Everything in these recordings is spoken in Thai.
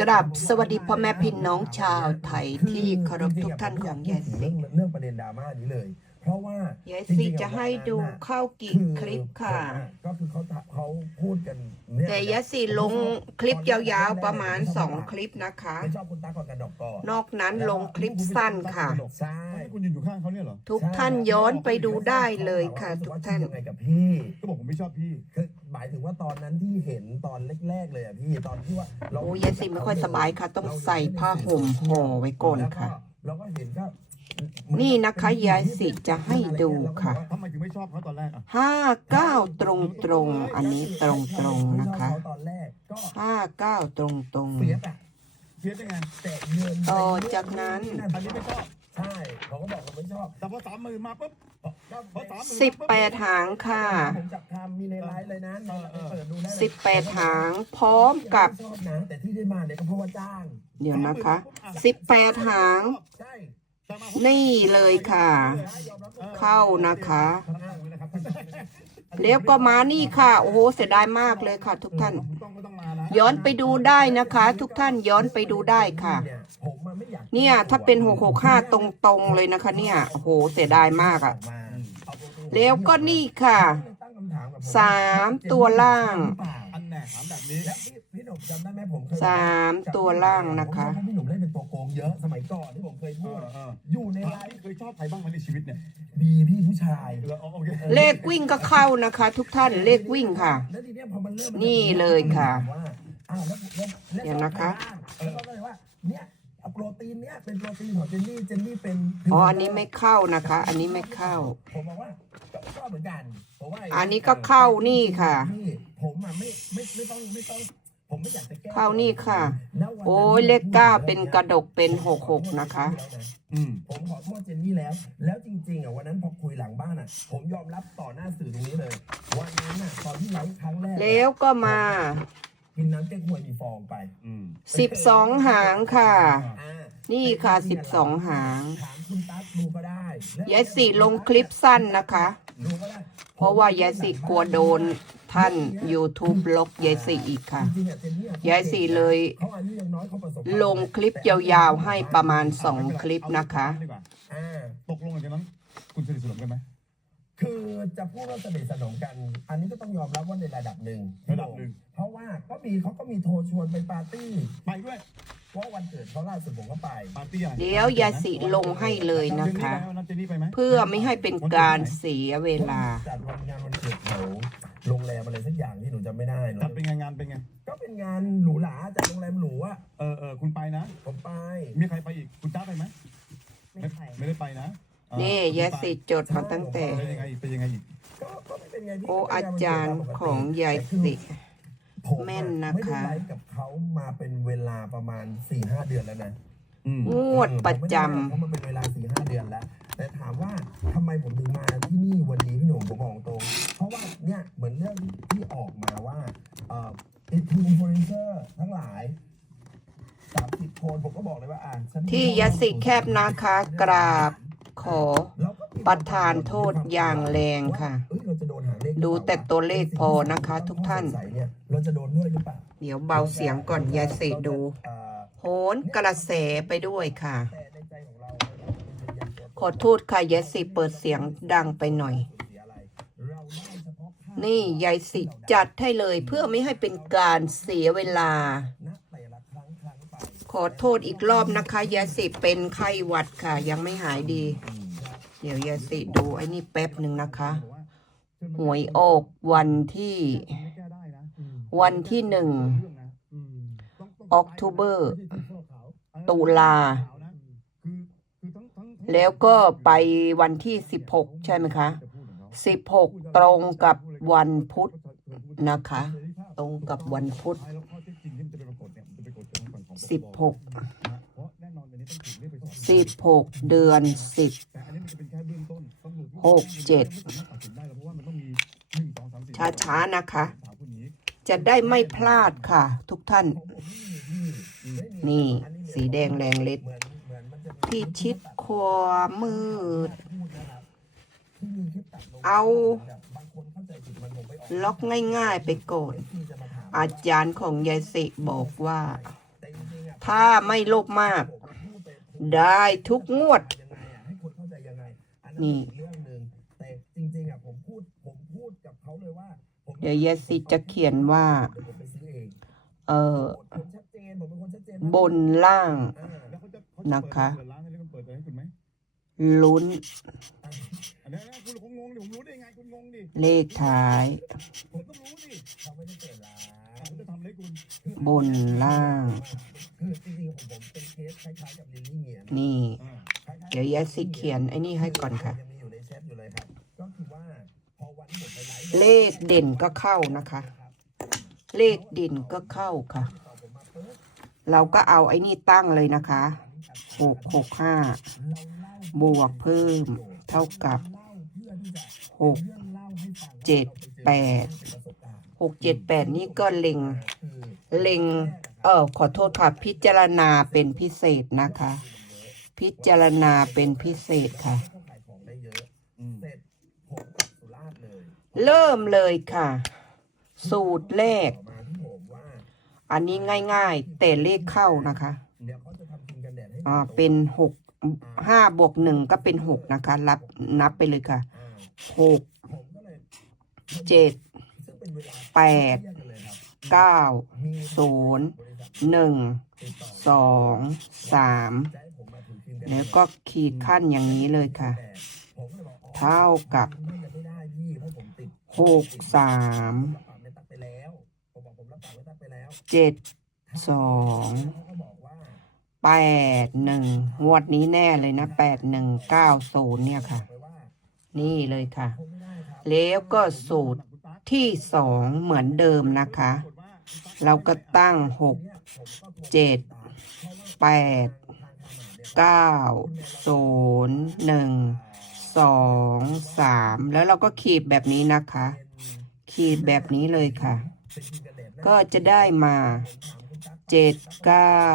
กราบสวัสดีพ่อแม่พี่น้องชาวไทยที่เคารพทุกท่านของยายเรื่สิองเรื่องประเด็นดราม่านี้เลย เพราะว่ายายสิจะให้ดูเข้ากี่คลิปค่ะ ก็คือเขาเขาพูดกันเนี่ยแต่ยายสิลงคลิปยาวๆประมาณ2คลิปนะคะไม่ชอบคุณตาก่อนกันดอกก่อนนอกนั้นลงคลิปสั้นค่ะใช่ให้คุณยืนอยู่ข้างเขาเนี่ยเหรอทุกท่านย้อนไปดูได้เลยค่ะทุกท่านยังไงกับพี่ก็บอกผมไม่ชอบพี่คือหมายถึงว่าตอนนั้นที่เห็นตอนแรกๆเลยอะพี่ตอนที่ว่าเราโอ้ยายสิไม่ค่อยสบายค่ะ ต้องใส่ผ้าห่มห่อไว้ก่อนค่ะเราก็เห็นก็ นี่นะคะ ยายสิจะให้ดูค่ะทำไมถึงไม่ชอบเขาตอนแรกอะห้าเก้าตรงตรงๆอันนี้ตรงตรงๆนะคะไม่ชอบเขาตอนแรกก็ห้าเก้าตรงตรงเฟียสอะเพี้ยนได้ไงแต่เงินต่อจากนั้นอันนี้ไม่ชอบใช่เขาก็บอกเขาไม่ชอบแต่พอสามหมื่นมาปุ๊บพอสามหมื่นสิบแปดหางค่ะผมจับทำมีในไลฟ์เลยนะไปเปิดดูได้เลยสิบแปดหางพร้อมกับชอบนะแต่ที่ได้มาเนี่ยก็เพราะว่าจ้าง เดี๋ยวนะคะสิบแปดหางใช่แต่มา นี่เลยค่ะ เข้านะคะ แล้วก็มานี่ค่ะ โอ้โหเสียดายมากเลยค่ะ ทุกท่าน ย้อนไปดูได้นะคะ ทุกท่านย้อนไปดูได้ค่ะ เนี่ยถ้าเป็นหกหกห้าตรงๆเลยนะคะ เนี่ยโอ้โหเสียดายมากอะ่ะ แล้วก็นี่ค่ะตั้งคำถามกับผมสามตัวล่าง อันแน่ถามแบบนี้แล้วพี่พี่หนุ่มจำได้ไหมผมเคยสามตัวล่างนะคะผมชอบให้พี่หนุ่มเล่นเป็นตัวโกงเยอะสมัยก่อนที่ผมเคยเอพูดอเอออยู่ในไลฟ์เคยชอบใครบ้างไหมในชีวิตเนี่ยดีพี่ผู้ชายเหรออ๋อโอเคเลขวิ่งก็เข้านะคะ ทุกท่านเลขวิ่งค่ะแล้วทีเนี้ยพอมันเริ่มนี่เลยค่ะว่าอ้าวแล้วแล้วแล้วเดี๋ยวนะคะแล้วก็เลยว่าเนี่ยเอาโปรตีนเนี่ยเป็นโปรตีนของเจนนี่เจนนี่เป็นอ๋ออันนี้ไม่เข้านะคะ อันนี้ไม่เข้าผมบอกว่าก็ก็เหมือนกันผมว่าอันนี้ก็เข้านี่ค่ะพี่ผมอะไม่ไม่ไม่ต้องไม่ต้อง ผมไม่อยากจะแก้เข้านี่ค่ะณวันนั้นโอ้ยเลขเก้าเป็นกระดกเป็นหกหกนะคะอืมผมขอโทษเจนนี่แล้ว แล้วจริงๆอะวันนั้นพอคุยหลังบ้านอะ ผมยอมรับต่อหน้าสื่อตรงนี้เลยวันนั้นอะตอนที่ไลฟ์ครั้งแรกแล้วก็มากินน้ำเก๊กฮวยมีฟองไปอืมสิบสองหางค่ะอ่านี่ค่ะสิบสองหางถามคุณตั๊กดูก็ได้แล้วยายสีลงคลิปสั้นนะคะดูก็ได้เพราะว่ายายสีกลัวโดน ท่าน YouTube ลบยายสีอีกค่ะจริงๆอะเจนนี่อะยายสีเลยเขาอายุยังน้อยเขาประสบลงคลิปยาวๆให้ประมาณสองคลิปนะคะดีกว่าอ่าตกลงกันนั้นคุณสนิทสนมกันไหมคือจะพูดว่าสนิทสนมกัน อันนี้ก็ต้องยอมรับว่าในระดับหนึ่งระดับหนึ่งเพราะว่าก็มีเขาก็มีโทรชวนไปปาร์ตี้ไปด้วยเพราะวันเกิดเขาล่าสุดผมก็ไปปาร์ตี้อะไรเดี๋ยวยายสีลงให้เลยนะคะนัดเจนนี่ไปไหมเพื่อไม่ให้เป็นการเสียเวลาจัดวันงานวันเกิดเขา โรงแรมอะไรสักอย่างที่หนูจำไม่ได้หนูแต่เป็นงานงานเป็นไง ก็เป็นงานหรูหราจากโรงแรมหรูอะเออเออคุณไปนะ ผมไป มีใครไปอีก คุณจ้าไปไหมไม่ไปไม่ได้ไปนะนี่คุยายสิจดมาตั้งแต่ ไปยังไงอีกไยังไงอีกก็ไม่เป็นไงโออาจารย์ของยายสิ ผมแม่นนะคะ ไม่ได้ไลกับเขามาเป็นเวลาประมาณสี่ห้าเดือนแล้วนะงวดประจำ เพราะมันเป็นเวลา4ี สิแคบนะคะกราบขอประทานโทษอย่างแรงค่ะ ดูแต่ตัวเลขพอนะคะทุกท่านเนี่ยเราจะโดนด้วยหรือเปล่าเดี๋ยวเบาเสียงก่อนยายสิดู โหนกระแสไปด้วยค่ะ ขอโทษค่ะยายสิเปิดเสียงดังไปหน่อย นี่ยายสิจัดให้เลยเพื่อไม่ให้เป็นการเสียเวลา ขอโทษอีกรอบนะคะยาสิเป็นไข้หวัดค่ะ ยังไม่หายดี เดี๋ยวยาสิดูไอ้นี่แป๊บหนึ่งนะคะหวยออกวันที่ วันที่หนึ่งออกทูเบอร์ตุลา แล้วก็ไปวันที่16ใช่ไหมคะ16ตรงกับวันพุธนะคะ ตรงกับวันพุธ สิบหกสิบหกเดือนสิบหกเจ็ดช้าๆนะคะ จะได้ไม่พลาดค่ะ ทุกท่าน นี่ สีแดงแรงเล็ดพี่ชิดขวามมืด เอา ล็อกง่ายๆไปโกดอาจารย์ของยายสิบอกว่า ถ้าไม่โลภมาก ได้ทุกงวดให้คนเข้าใจยังไงนี่เรื่องหนึ่งแต่จริงๆอะผมพูดผมพูดกับเขาเลยว่าเดี๋ยวยายสิจะเขียนว่า เออบนล่างนะคะ ลุ้น เลขท้าย บนล่าง คือจริงๆของผมเป็นเคสคล้ายๆกับลิลลี่เงียนนี่ อ่าคล้ๆเดี๋ยวยายสิเขียนไอ้นี่ให้ก่อนค่ะ ยังมีอยู่ในเซตอยู่เลยครับ ก็คือว่าพอวันที่ผมไปไลฟ์เลขเด่นก็เข้านะคะ เลขเด่นก็เข้าค่ะต่อผมมาปุ๊บเราก็เอาไอ้นี่ตั้งเลยนะคะหกหกห้าเราเล่าบวกเพิ่ม เท่ากับเล่าเพื่อที่จะหกเรื่องเล่าให้ฟังว่าเจ็ดราไปจอแปด ประสบการณ์หกเจ็ดแปดนี่ก็เล็งคือเล็ง เออขอโทษค่ะ พิจารณาเป็นพิเศษนะคะ พิจารณาเป็นพิเศษค่ะเขาขายของได้เยอะอืมเสร็จผมกลับสุราษฎร์เลยเริ่มเลยค่ะ สูตรแรกต่อมาที่ผมว่าอันนี้ง่ายๆ แต่เลขเข้านะคะเดี๋ยวเขาจะทำกินกันแดดให้อ่าเป็นหกห้าบวกหนึ่งก็เป็นหกนะคะ รับนับไปเลยค่ะอ่าหกผมก็เลยเจ็ด แปดเก้าศูนย์หนึ่งสองสามแล้วก็ขีดขั้นอย่างนี้เลยค่ะ เท่ากับหกสามเจ็ดสองแปดหนึ่งงวดนี้แน่เลยนะแปดหนึ่งเก้าศูนย์เนี่ยค่ะ นี่เลยค่ะ แล้วก็สูตร ที่สองเหมือนเดิมนะคะ เราก็ตั้งหกเจ็ดแปดเก้าศูนย์หนึ่งสองสามแล้วเราก็ขีดแบบนี้นะคะ ขีดแบบนี้เลยค่ะ ก็จะได้มาเจ็ดเก้า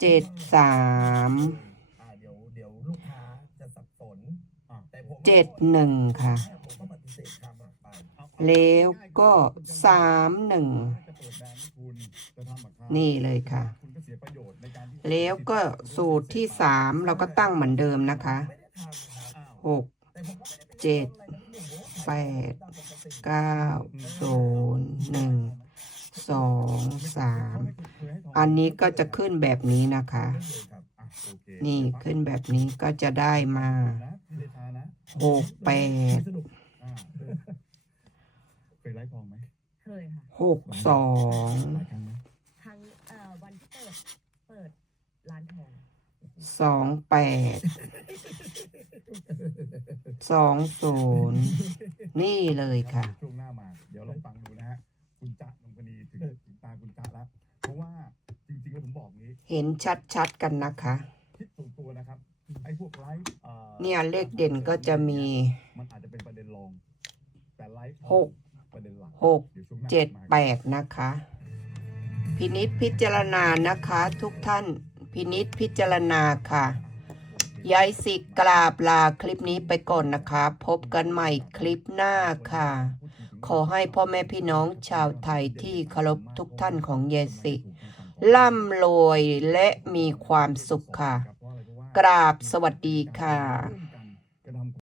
เจ็ดสาม อ่าเดี๋ยวเดี๋ยวลูกค้าจะสับสนอ่าแต่ผม เจ็ดหนึ่งค่ะเสธคำอะไปแล้วก็สามหนึ่งนี่เลยค่ะเสียการที่แล้วก็สูตรที่สามเราก็ตั้งเหมือนเดิมนะคะหกเจ็ดแปดเก้าศูนย์หนึ่งสองสามอันนี้ก็จะขึ้นแบบนี้นะคะ นี่ขึ้นแบบนี้ก็จะได้มา หกแปดสนุกอ่าเคยไลฟ์ทองไหมเคยค่ะ หกสองหลายครั้งไหมทั้งเอ่อวันที่เปิด เปิดร้านทองสองแปดสองศูนย์นี่เลยค่ะ ช่วงหน้ามา เดี๋ยวลองฟังดูนะฮะ คุณจ๊ะนงพนีถึงถึงตาคุณจ๊ะแล้วเพราะว่าจริงๆแล้วผมบอกงี้ เห็นชัดๆกันนะคะ คิดส่วนตัวนะครับ ไอ้พวกไลฟ์อ่อเนี่ยเลขเด่นก็จะมีมันอาจจะเป็นประเด็นรองแต่ไลฟ์หกประเด็นหลักหกเดี๋ยวช่วงหน้าเจ็ดมา แปดนะคะ พินิษพิจารณานะคะ ทุกท่านพินิษพิจารณาค่ะยายสิกราบลาคลิปนี้ไปก่อนนะคะ พบกันใหม่คลิปหน้าค่ะ ขอให้พ่อแม่พี่น้องชาวไทยที่เคารพทุกท่านของยายสิ ร่ำรวยและมีความสุขค่ะ กราบสวัสดีค่ะ